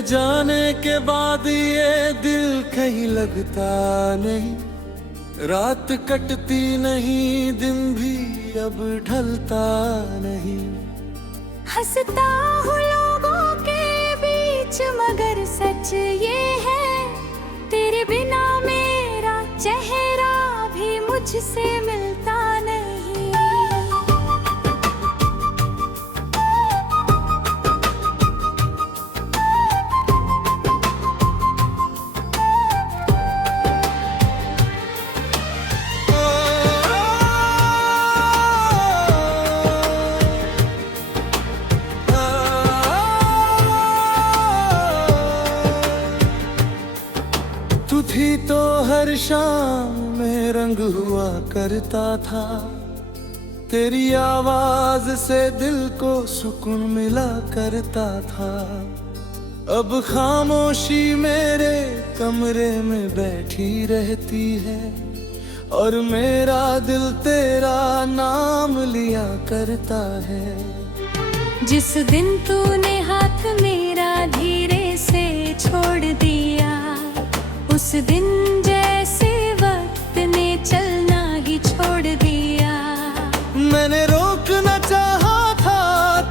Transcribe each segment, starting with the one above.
जाने के बाद ये दिल कहीं लगता नहीं, रात कटती नहीं, दिन भी अब ढलता नहीं। हंसता हूँ लोगों के बीच मगर सच ये है, तेरे बिना मेरा चेहरा भी मुझसे मिलता नहीं। तू थी तो हर शाम में रंग हुआ करता था, तेरी आवाज से दिल को सुकून मिला करता था। अब खामोशी मेरे कमरे में बैठी रहती है और मेरा दिल तेरा नाम लिया करता है। जिस दिन तूने हाथ मेरा धीरे से छोड़ दिया, उस दिन जैसे वक्त ने चलना ही छोड़ दिया। मैंने रोकना चाहा था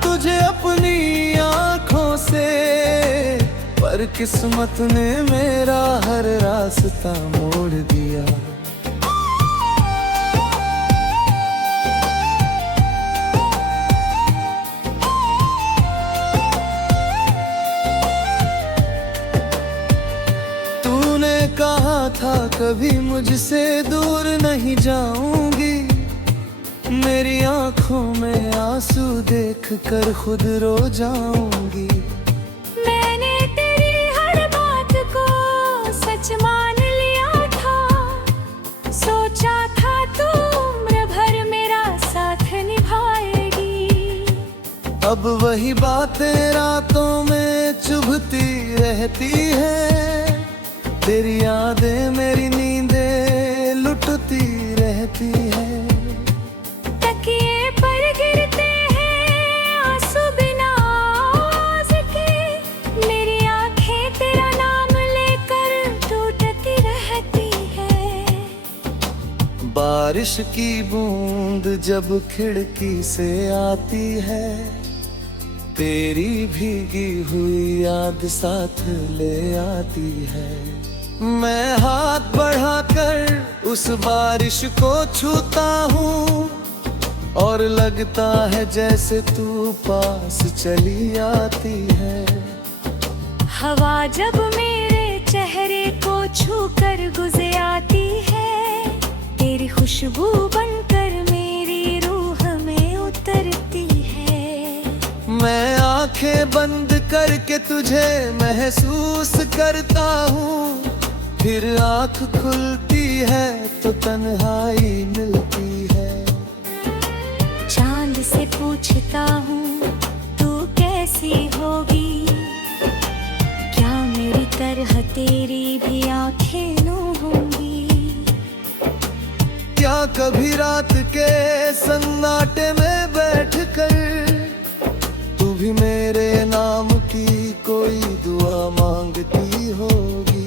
तुझे अपनी आँखों से, पर किस्मत ने मेरा हर रास्ता मोड़ दिया। कहा था कभी मुझसे दूर नहीं जाऊंगी, मेरी आंखों में आंसू देख कर खुद रो जाऊंगी। मैंने तेरी हर बात को सच मान लिया था, सोचा था तू उम्र भर मेरा साथ निभाएगी। अब वही बातें रातों में चुभती रहती है, तेरी यादें मेरी नींदें लुटती रहती है। तकिए पर गिरते हैं आंसू बिना आवाज़ के, मेरी आंखें तेरा नाम लेकर टूटती रहती है। बारिश की बूंद जब खिड़की से आती है, तेरी भीगी हुई याद साथ ले आती है। मैं हाथ बढ़ाकर उस बारिश को छूता हूँ और लगता है जैसे तू पास चली आती है। हवा जब मेरे चेहरे को छू कर गुजर आती है, तेरी खुशबू बनकर मेरी रूह में उतरती है। मैं आंखें बंद करके तुझे महसूस करता हूँ, फिर आँख खुलती है तो तन्हाई मिलती है। चांद से पूछता हूँ तू कैसी होगी, क्या मेरी तरह तेरी भी आंखें नो होंगी। क्या कभी रात के सन्नाटे में बैठकर तू भी मेरे नाम की कोई दुआ मांगती होगी।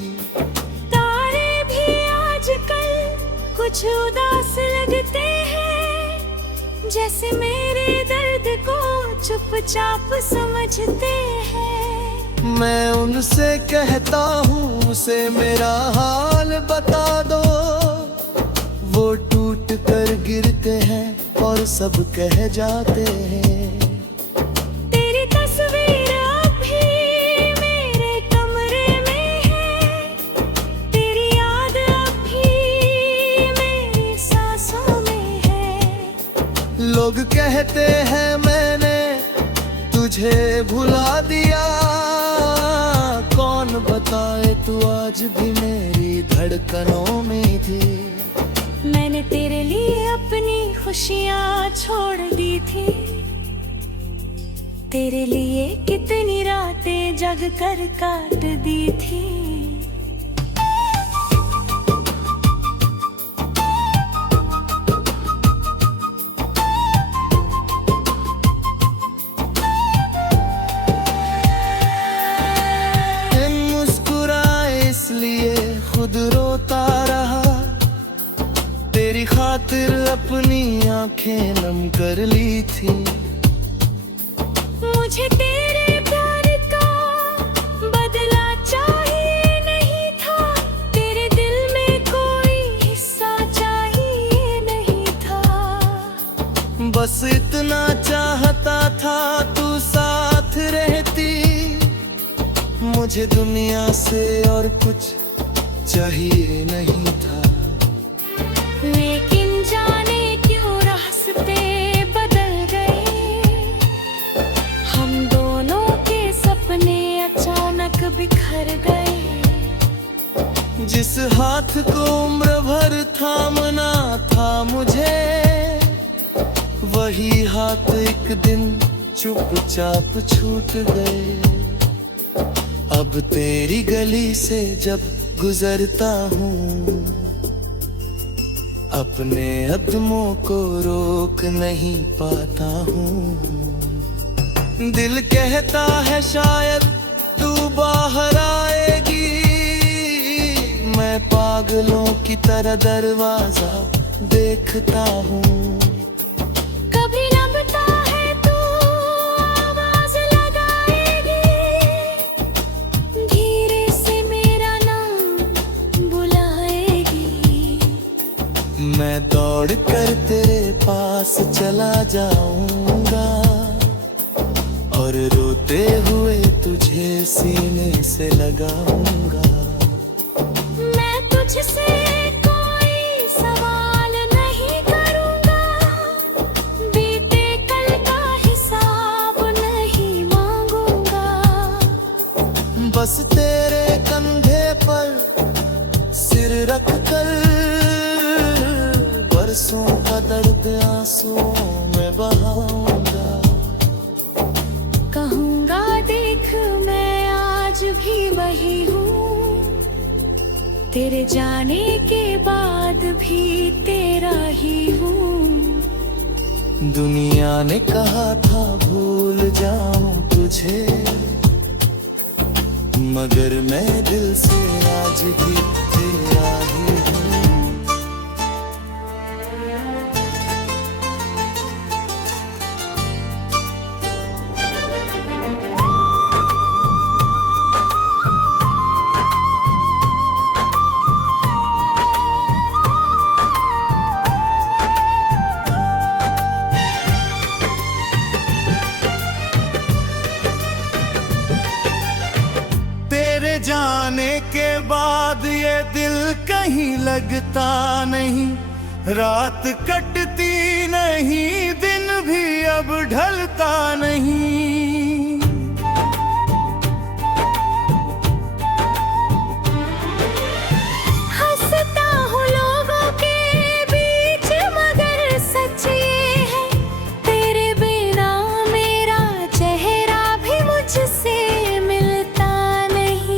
कुछ उदास लगते हैं, जैसे मेरे दर्द को चुपचाप समझते हैं। मैं उनसे कहता हूँ उसे मेरा हाल बता दो, वो टूट कर गिरते हैं और सब कह जाते हैं। तेरी तस्वीर अभी मेरे कमरे में है, तेरी याद अभी मेरी सांसों में है। लोग कहते हैं मैंने तुझे भुला दिया, कौन बताए तू आज भी मेरी धड़कनों में थी। मैंने तेरे लिए अपनी खुशियाँ छोड़ दी थी, तेरे लिए कितनी रातें जग कर काट दी थी। खातिर अपनी आंखें नम कर ली थी। मुझे तेरे प्यार का बदला चाहिए नहीं था, तेरे दिल में कोई हिस्सा चाहिए नहीं था। बस इतना चाहता था तू साथ रहती, मुझे दुनिया से और कुछ चाहिए नहीं था। लेकिन जाने क्यों रास्ते बदल गए, हम दोनों के सपने अचानक बिखर गए। जिस हाथ को उम्र भर थामना था मुझे, वही हाथ एक दिन चुपचाप छूट गए। अब तेरी गली से जब गुजरता हूँ, अपने कदमों को रोक नहीं पाता हूँ। दिल कहता है शायद तू बाहर आएगी, मैं पागलों की तरह दरवाजा देखता हूँ। कभी लगता है तू आवाज लगाएगी, धीरे से मेरा नाम बुलाएगी। मैं दौड़ कर तेरे पास चला जाऊंगा और रोते हुए तुझे सीने से लगाऊंगा। मैं तुझसे कोई सवाल नहीं करूंगा, बीते कल का हिसाब नहीं मांगूंगा। बस तेरे कंधे पर सिर रख कर बरसों का दर्द आंसुओं में बहाऊंगा। कहूंगा देख मैं आज भी वही हूँ, तेरे जाने के बाद भी तेरा ही हूँ। दुनिया ने कहा था भूल जाऊं तुझे, मगर मैं दिल से आज भी तेरा ही हूँ। जाने के बाद ये दिल कहीं लगता नहीं, रात कटती नहीं, दिन भी अब ढलता नहीं। हंसता हूँ लोगों के बीच मगर सच ये है, तेरे बिना मेरा चेहरा भी मुझसे मिलता नहीं।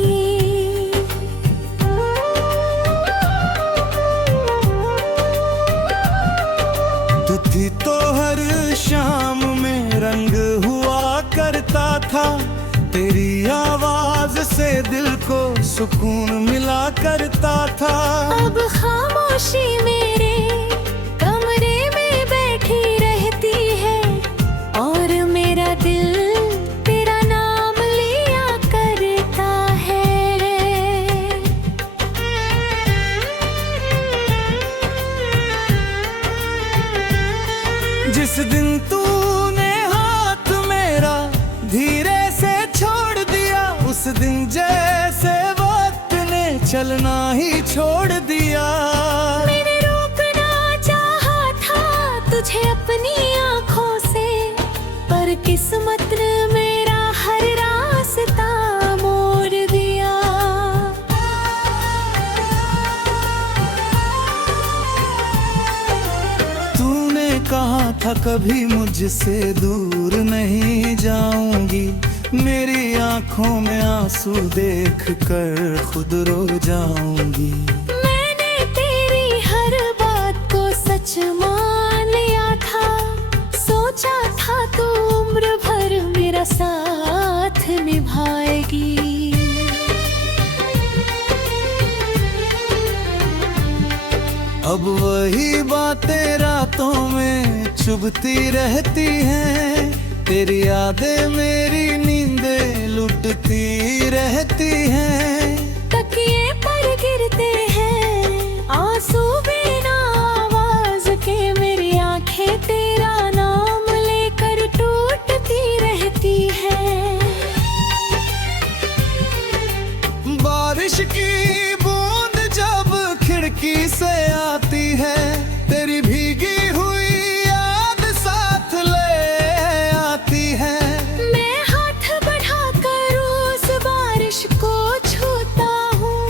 तू थी तो हर शाम में रंग हुआ करता था, तेरी आवाज से दिल को सुकून मिला करता था। अब खामोशी मेरे कमरे में बैठी रहती है, और मेरा दिल तेरा नाम लिया करता है। जिस दिन तूने हाथ मेरा धीरे से छोड़ दिया, उस दिन जैसे वक्त ने चलना ही छोड़ दिया। मैंने रोकना चाहा था तुझे अपनी आंखों से, पर किस्मत ने मेरा हर रास्ता मोड़ दिया। तूने कहा था कभी मुझसे दूर नहीं जाऊंगी, मेरी आंखों में आंसू देख कर खुद रो जाऊंगी। मैंने तेरी हर बात को सच मान लिया था, सोचा था तू उम्र भर मेरा साथ निभाएगी। अब वही बातें रातों में चुभती रहती हैं, तेरी यादें मेरी नींदें लुटती रहती हैं। तकिए पर गिरते हैं आंसू बिना आवाज के, मेरी आंखें तेरा नाम लेकर टूटती रहती हैं। बारिश की बूंद जब खिड़की से आती है, तेरी भीगी हुई याद साथ ले आती है। मैं हाथ बढ़ाकर उस बारिश को छूता हूँ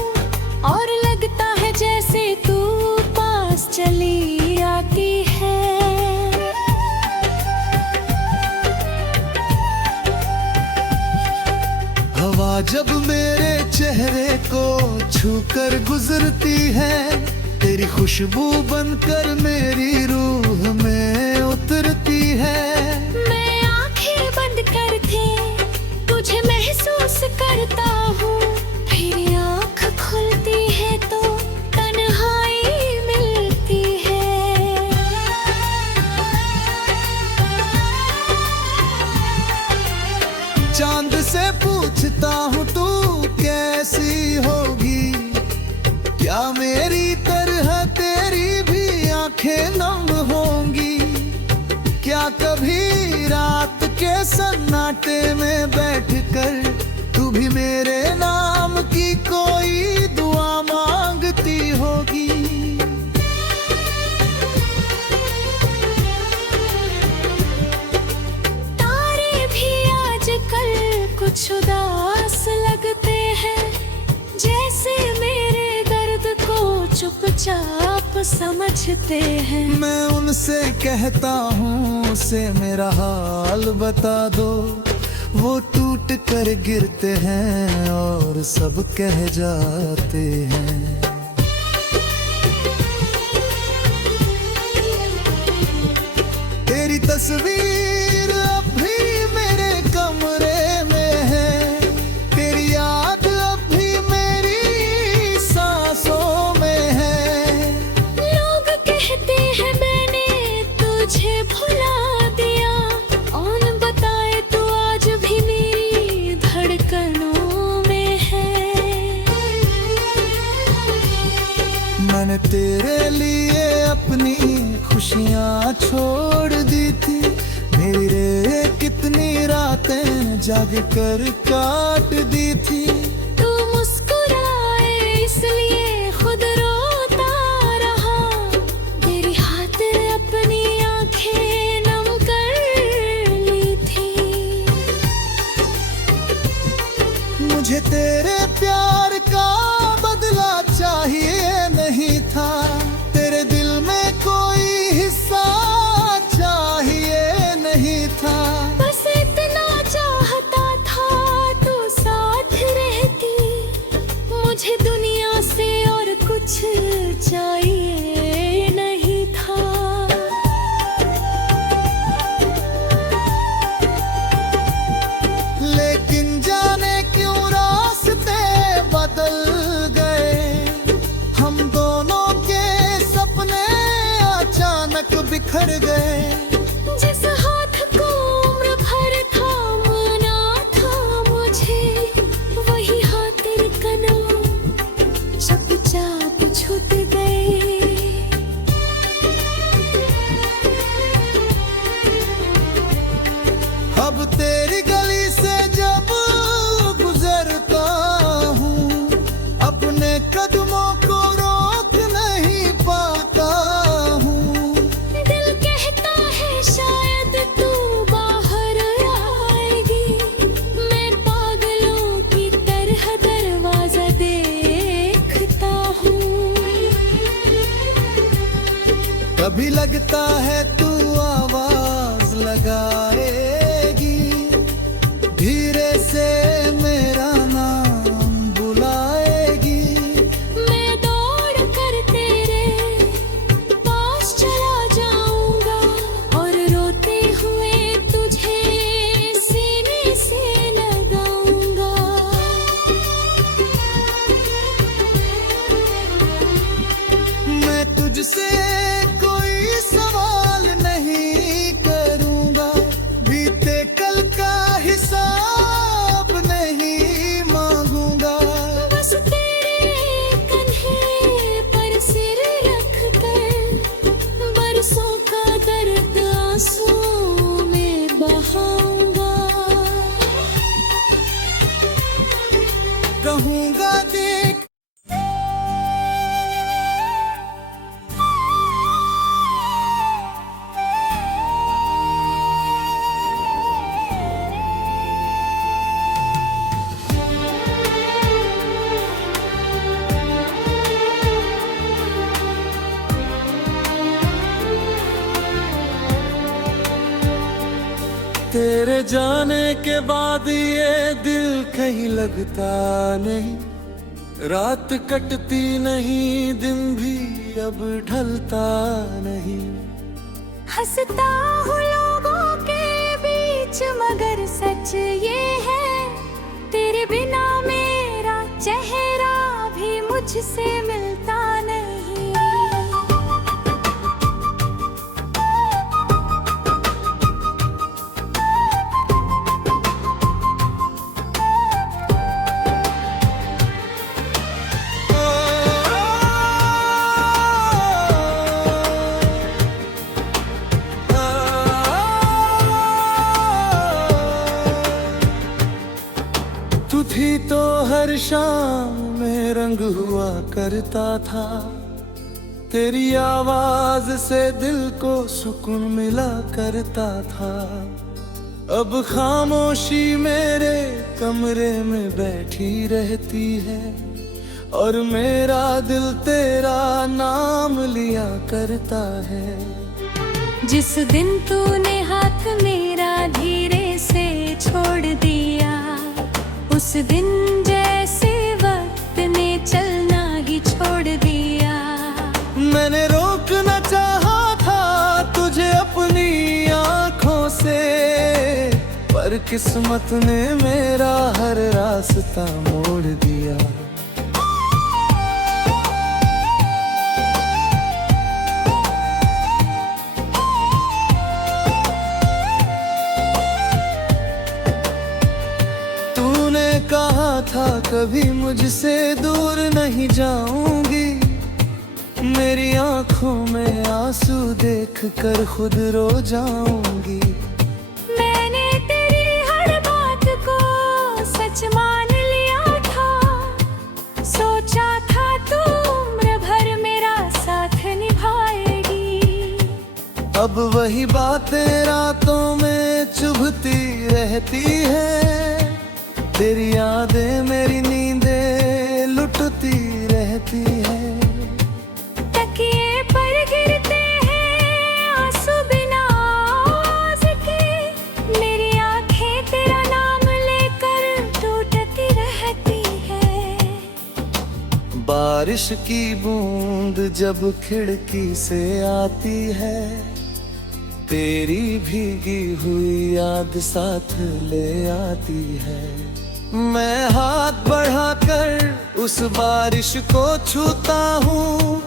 और लगता है जैसे तू पास चली आती है। हवा जब मेरे चेहरे को छूकर गुजरती है, तेरी खुशबू बनकर मेरी रूह में उतरती है। मैं आंखें बंद करके तुझे महसूस करता हूँ, फिर आँख खुलती है तो तन्हाई मिलती है। चांद से पूछता हूँ तू कैसी होगी, क्या मेरी तरह तेरी भी आंखें नम होंगी। क्या कभी रात के सन्नाटे में बैठकर तू भी मेरे नाम की कोई दुआ मांगती होगी। तारे भी आजकल कुछ उदास लगते हैं, जैसे मेरे दर्द को चुपचाप समझते हैं। मैं उनसे कहता हूँ उसे मेरा हाल बता दो, वो टूट कर गिरते हैं और सब कह जाते हैं। तेरी तस्वीर अब भी मेरे कमरे में है, तेरी याद अब भी मेरी सांसों में है। लोग कहते हैं मैंने तुझे भुला दिया, कौन बताए तू आज भी मेरी धड़कनों में है। मैंने तेरे लिए अपनी खुशियाँ छोड़ दी थी, मेरे कितनी रातें जाग कर काट दी थी। तू मुस्कुराए इसलिए खुद रोता रहा, तेरी खातिर अपनी आंखें नम कर ली थी। मुझे तेरे प्यार का बदला चाहिए नहीं था, तेरे दिल में कोई हिस्सा चाहिए नहीं था। बस इतना चाहता था तू साथ रहती, मुझे दुनिया से और कुछ चाहिए नहीं था। लेकिन जाने क्यों रास्ते बदल गए, हम दोनों के सपने अचानक बिखर गए। जिस हाथ को उम्र भर थामना था मुझे, वही हाथ तेरे कदम चुपचाप छूट गए। अब तेरी गली से जब गुजरता हूँ, अपने कदमों को रोक नहीं पाता हूँ। दिल कहता है शायद तू बाहर आएगी, मैं पागलों की तरह दरवाजा देखता हूँ। कभी लगता है तू आवाज लगाएगी, धीरे से मेरा नाम बुलाएगी। मैं दौड़ कर तेरे पास चला जाऊंगा और रोते हुए तुझे सीने से लगाऊंगा। मैं तुझ तुझसे कोई सवाल नहीं करूंगा, बीते कल का हिसाब नहीं मांगूंगा। बस तेरे कंधे पर सिर रख कर बरसों का दर्द आंसू में बहाऊंगा। कहूंगा देख तेरे जाने के बाद ये दिल कहीं लगता नहीं, रात कटती नहीं, दिन भी अब ढलता नहीं। हंसता हूँ लोगों के बीच मगर सच ये है, तेरे बिना मेरा चेहरा भी मुझसे मिलता नहीं। तू थी तो हर शाम में रंग हुआ करता था, तेरी आवाज से दिल को सुकून मिला करता था। अब खामोशी मेरे कमरे में बैठी रहती है और मेरा दिल तेरा नाम लिया करता है। जिस दिन तूने हाथ मेरा धीरे से छोड़ दिया, उस दिन जैसे वक्त ने चलना ही छोड़ दिया। मैंने रोकना चाहा था तुझे अपनी आँखों से, पर किस्मत ने मेरा हर रास्ता मोड़ दिया। कहा था कभी मुझसे दूर नहीं जाऊंगी, मेरी आंखों में आंसू देख कर खुद रो जाऊंगी। मैंने तेरी हर बात को सच मान लिया था, सोचा था तू उम्र भर मेरा साथ निभाएगी। अब वही बातें रातों में चुभती रहती है, तेरी यादें मेरी नींदें लुटती रहती है। तकिए पर गिरते हैं आंसू बिना आवाज़ के, मेरी आंखें तेरा नाम लेकर टूटती रहती है। बारिश की बूंद जब खिड़की से आती है, तेरी भीगी हुई याद साथ ले आती है। मैं हाथ बढ़ाकर उस बारिश को छूता हूँ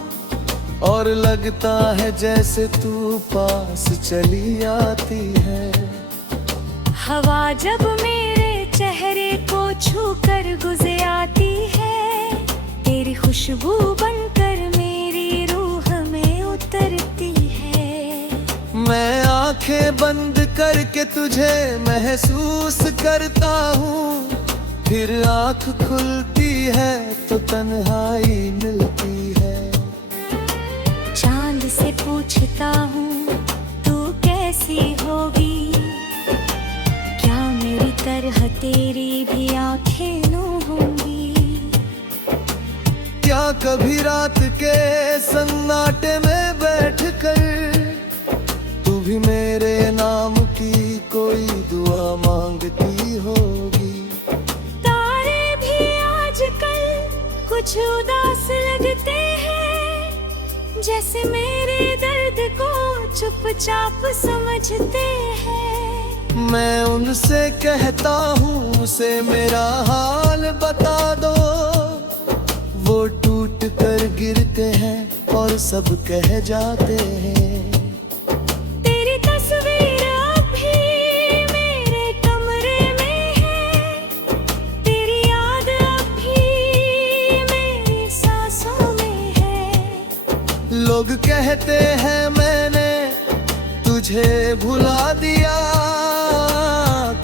और लगता है जैसे तू पास चली आती है। हवा जब मेरे चेहरे को छूकर गुजर आती है, तेरी खुशबू बनकर मेरी रूह में उतरती है। मैं आंखें बंद करके तुझे महसूस करता हूँ, फिर आँख खुलती है तो तन्हाई मिलती है। चांद से पूछता हूँ तू कैसी होगी, क्या मेरी तरह तेरी भी आंखें यूं होंगी। क्या कभी रात के सन्नाटे में बैठकर तू भी मेरे नाम की कोई दुआ मांगती होगी। कुछ उदास लगते हैं, जैसे मेरे दर्द को चुपचाप समझते हैं। मैं उनसे कहता हूँ उसे मेरा हाल बता दो, वो टूट कर गिरते हैं और सब कह जाते हैं। तेरी तस्वीर अभी मेरे कमरे में है, तेरी याद अभी मेरी सांसों में है। लोग कहते हैं मैंने तुझे भुला दिया,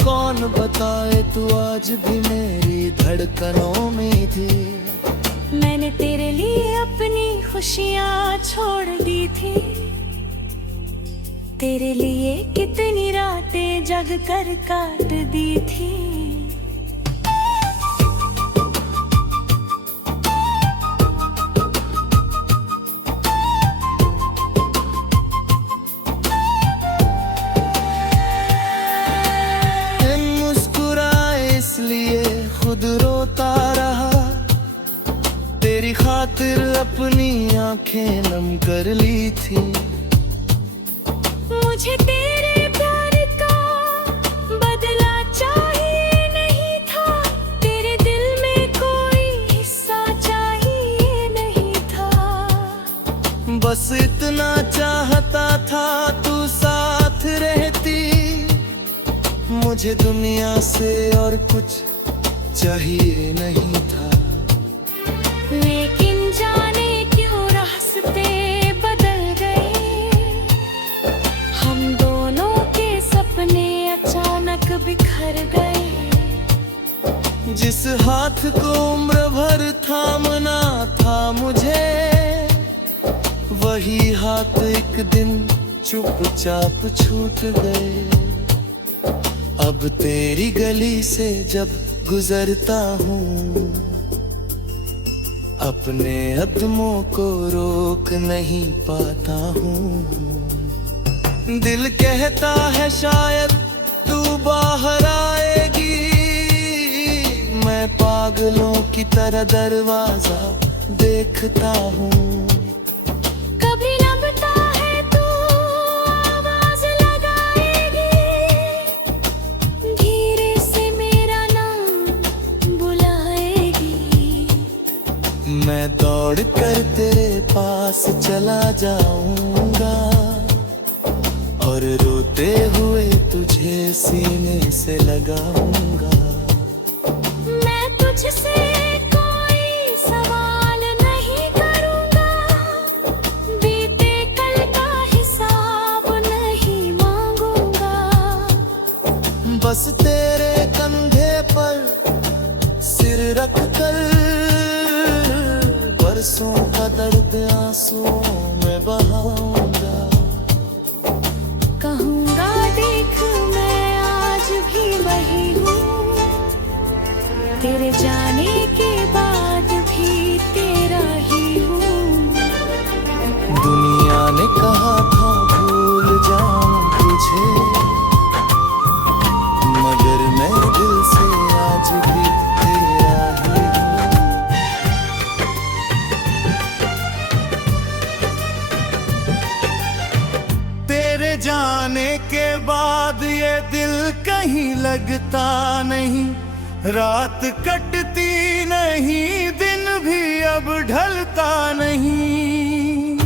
कौन बताए तू आज भी मेरी धड़कनों में थी। मैंने तेरे लिए अपनी खुशियाँ छोड़ दी थी, तेरे लिए कितनी रातें जग कर काट दी थी। मुस्कुराए इसलिए खुद रोता रहा, तेरी खातिर अपनी आंखें नम कर ली थी। मुझे तेरे प्यार का बदला चाहिए नहीं था, तेरे दिल में कोई हिस्सा चाहिए नहीं था। बस इतना चाहता था तू साथ रहती, मुझे दुनिया से और कुछ चाहिए नहीं था। लेकिन जाने क्यों रास्ते बदल गए, हम दोनों के सपने अचानक बिखर गए। जिस हाथ को उम्र भर थामना था मुझे, वही हाथ एक दिन चुपचाप छूट गए। अब तेरी गली से जब गुजरता हूँ, अपने कदमों को रोक नहीं पाता हूँ। दिल कहता है शायद तू बाहर आएगी, मैं पागलों की तरह दरवाजा देखता हूँ। कभी लगता है तू आवाज लगाएगी, धीरे से मेरा नाम बुलाएगी। मैं दौड़ कर तेरे पास चला जाऊंगा, और रोते हुए तुझे सीने से लगाऊंगा। मैं तुझसे कोई सवाल नहीं करूंगा, बीते कल का हिसाब नहीं मांगूंगा। बस तेरे कंधे पर सिर रख कर बरसों का दर्द आंसुओं में बहाऊंगा। कहूंगा देख मैं आज भी वही हूँ, तेरे जाने के बाद भी तेरा ही हूँ। दुनिया ने कहा था भूल जाऊं तुझे, मगर मैं दिल से आज भी तेरा ही हूँ। तेरे जाने के बाद ये दिल कहीं लगता नहीं, रात कटती नहीं, दिन भी अब ढलता नहीं।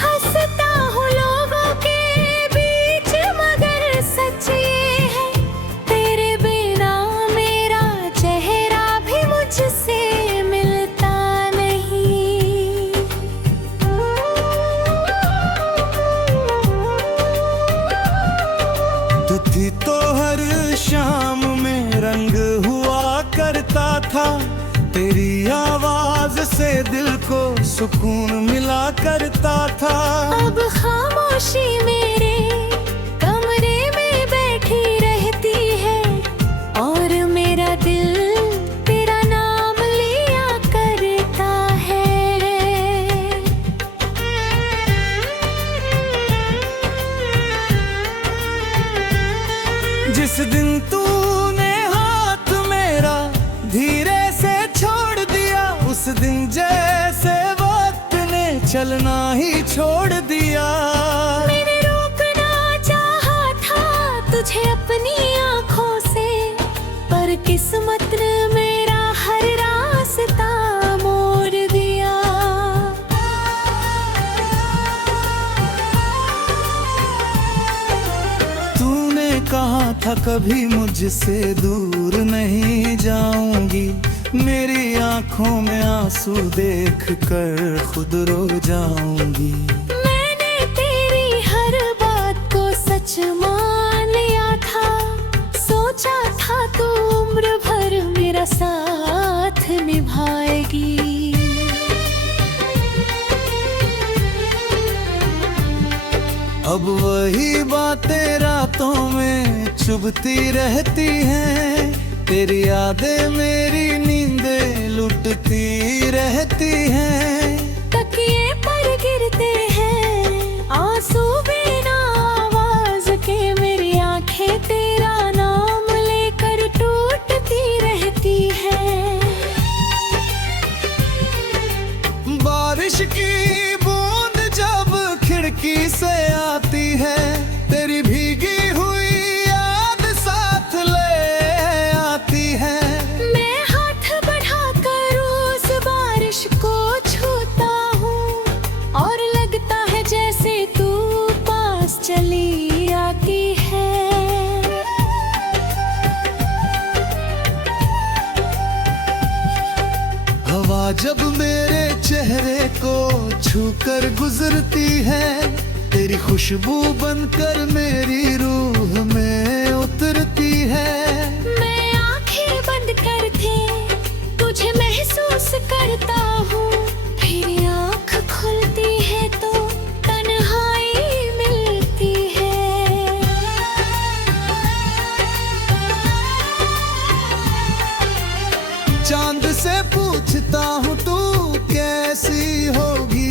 हंसता हूँ लोगों के बीच, मगर सच ये है तेरे बिना मेरा चेहरा भी मुझसे मिलता नहीं। तू थी तो हर शाम में रंग हुआ करता था, तेरी आवाज से दिल को सुकून मिला करता था। अब खामोशी मेरे कमरे में बैठी रहती है, और मेरा दिल तेरा नाम लिया करता है। जिस दिन तूने हाथ मेरा धीरे से छोड़ दिया, उस दिन जैसे वक्त ने चलना ही छोड़ दिया। मैंने रोकना चाहा था तुझे अपनी आंखों से, पर किस्मत ने मेरा कभी मुझसे दूर नहीं जाऊंगी। मेरी आंखों में आंसू देख कर खुद रो जाऊंगी। मैंने तेरी हर बात को सच मान लिया था, सोचा था तू उम्र भर मेरा साथ निभाएगी। अब वही बातें रातों में चुभती रहती हैं, तेरी यादें मेरी नींदें लुटती रहती हैं। तकिए पर गिरते हैं आंसू बिना आवाज के, मेरी आंखें तेरा नाम लेकर टूटती रहती हैं। बारिश की बूंद जब खिड़की से आती है, तेरी भीगी हुई याद साथ ले आती है। मैं हाथ बढ़ाकर उस बारिश को छूता हूँ, और लगता है जैसे तू पास चली आती है। हवा जब मेरे चेहरे को छूकर गुजरती है, तेरी खुशबू बनकर मेरी रूह में उतरती है। मैं आंखें बंद करके तुझे महसूस करता हूँ, फिर आँख खुलती है तो तन्हाई मिलती है। चांद से पूछता हूँ तू कैसी होगी,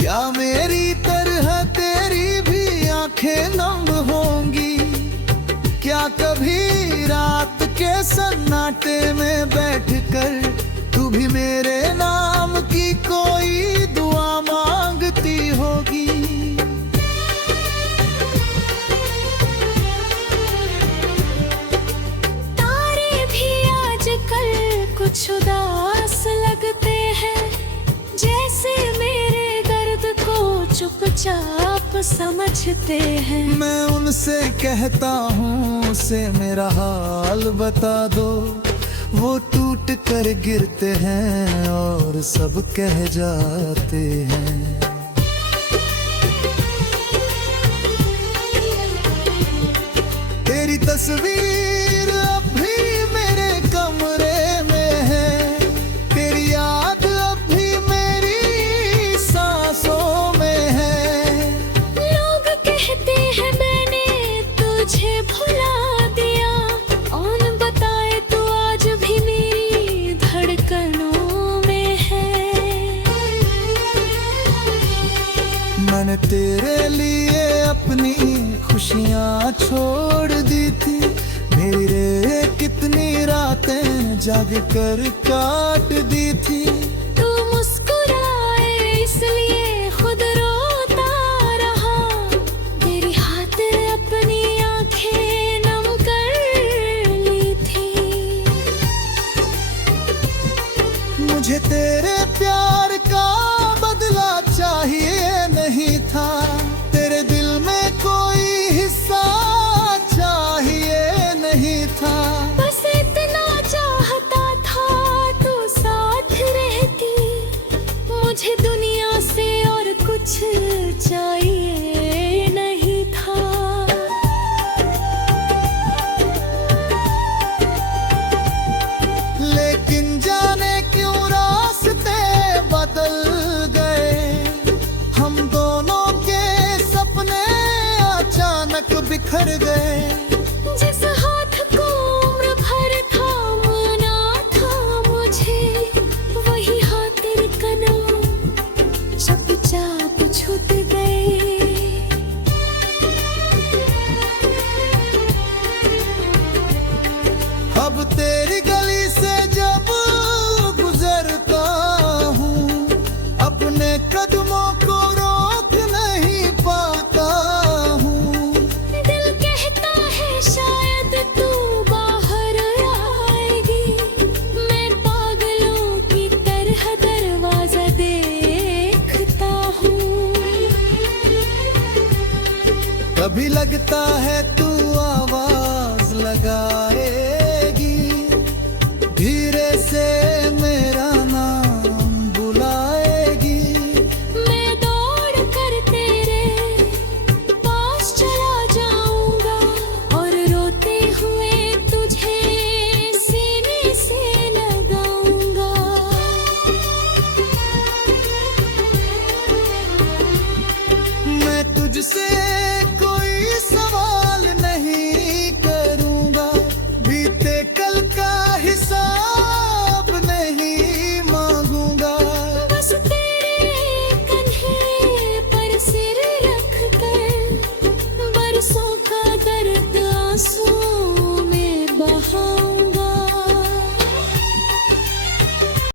क्या मेरी तरह तेरी भी आंखें नम होंगी। क्या कभी रात के सन्नाटे में बैठकर तू भी मेरे नाम की कोई दुआ मांगती होगी। तारे भी आजकल कुछ उदास लगते हैं, जैसे मेरे दर्द को चुपचाप समझते हैं। मैं उनसे कहता हूँ उसे मेरा हाल बता दो, वो टूट कर गिरते हैं और सब कह जाते हैं। तेरी तस्वीर अब भी मेरे कमरे में है, तेरी याद अब भी मेरी सांसों में है। लोग कहते हैं मैंने तुझे भुला दिया, कौन बताए तू आज भी मेरी धड़कनों में है। मैंने तेरे लिए अपनी खुशियाँ छोड़ दी थी, मेरी रे कितनी रातें जाग कर काट दी थी। तू मुस्कुराए इसलिए खुद रोता रहा, मेरी हाथ अपनी आंखें नम कर ली थी। मुझे तेरे प्यार का बदला चाहिए नहीं था, तेरे दिल में कोई हिस्सा चाहिए नहीं था। बस इतना चाहता था तू साथ रहती, मुझे दुनिया से और कुछ चाहिए नहीं था। लेकिन जाने क्यों रास्ते बदल गए, हम दोनों के सपने अचानक बिखर गए। जिस हाथ को उम्र भर थामना था मुझे, वही हाथ तेरे कदमों चुपचाप छूट गए। अब तेरी गली से जब गुजरता हूँ, अपने कदमों को रोक नहीं पाता हूँ। दिल कहता है शायद तू बाहर आएगी, मैं पागलों की तरह दरवाजा देखता हूँ। कभी लगता है तू आवाज लगाए